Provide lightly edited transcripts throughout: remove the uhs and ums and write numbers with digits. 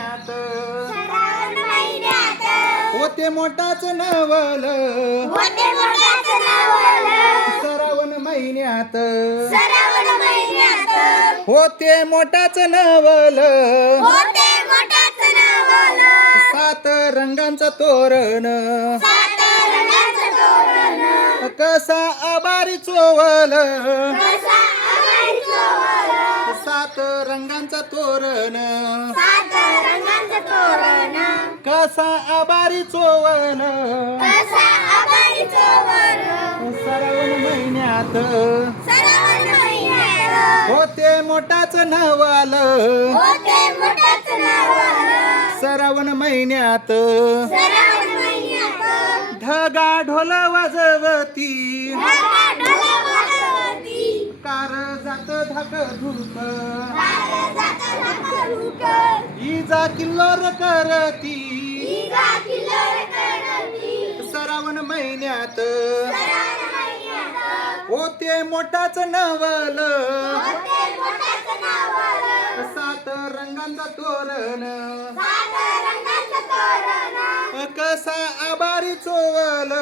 महिन्यात होते मोठाच नवल श्रावण महिन्यात होते मोठाच नवल सात रंगांचं तोरण कसा आभारी चोवल सात रंगांचं तोरण कसा आभारी चोवल श्रावण महिन्यात होते मोठाच नवाल श्रावण महिन्यात ढगा ढोल वाजवती कार जात धाक धुक इजा किल्लोर करती श्रावण महिन्यात होते मोठाच नवल सात रंगांचा तोरण कसा आभारी चोवल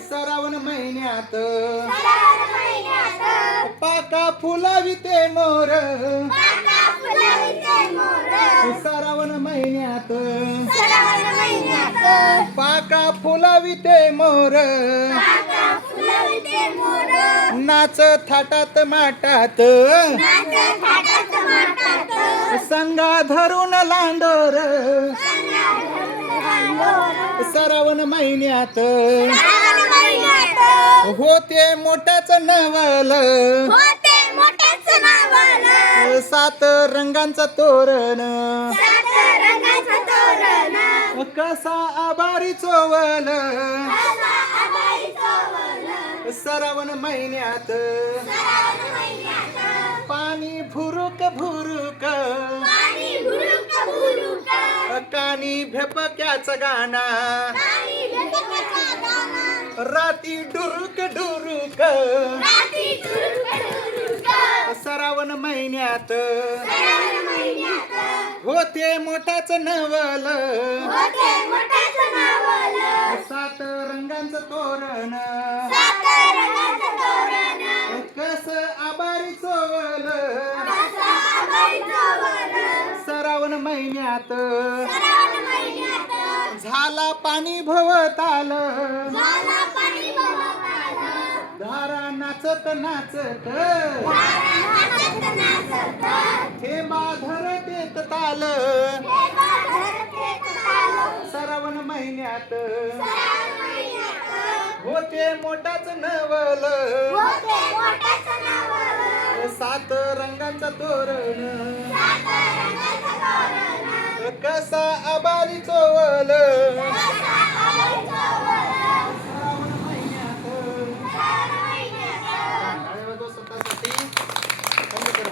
श्रावण महिन्यात पाका फुलाविते मोर श्रावण महिन्यात पाका फुलाविते मोर नाच थाटात माटात संगा धरून लांडोर श्रावण महिन्यात होते मोठाच नवल सात रंगांचा तोरण कसा आभारी चोवल श्रावण महिन्यात पाणी भुरुक भुरुक कानी भेपक्याच गाणा राती डुरुक डुरुक श्रावण महिन्यात होते मोठाच नवल सात रंगांचं तोरण कस आभारी चोवल श्रावण महिन्यात झाला पाणी भवताल धारा नाचत नाचत थेंबा धरत येत ताल श्रावण महिन्यात होते मोठाच नवल सात रंगांचा तोरण कसा आभारी चोवल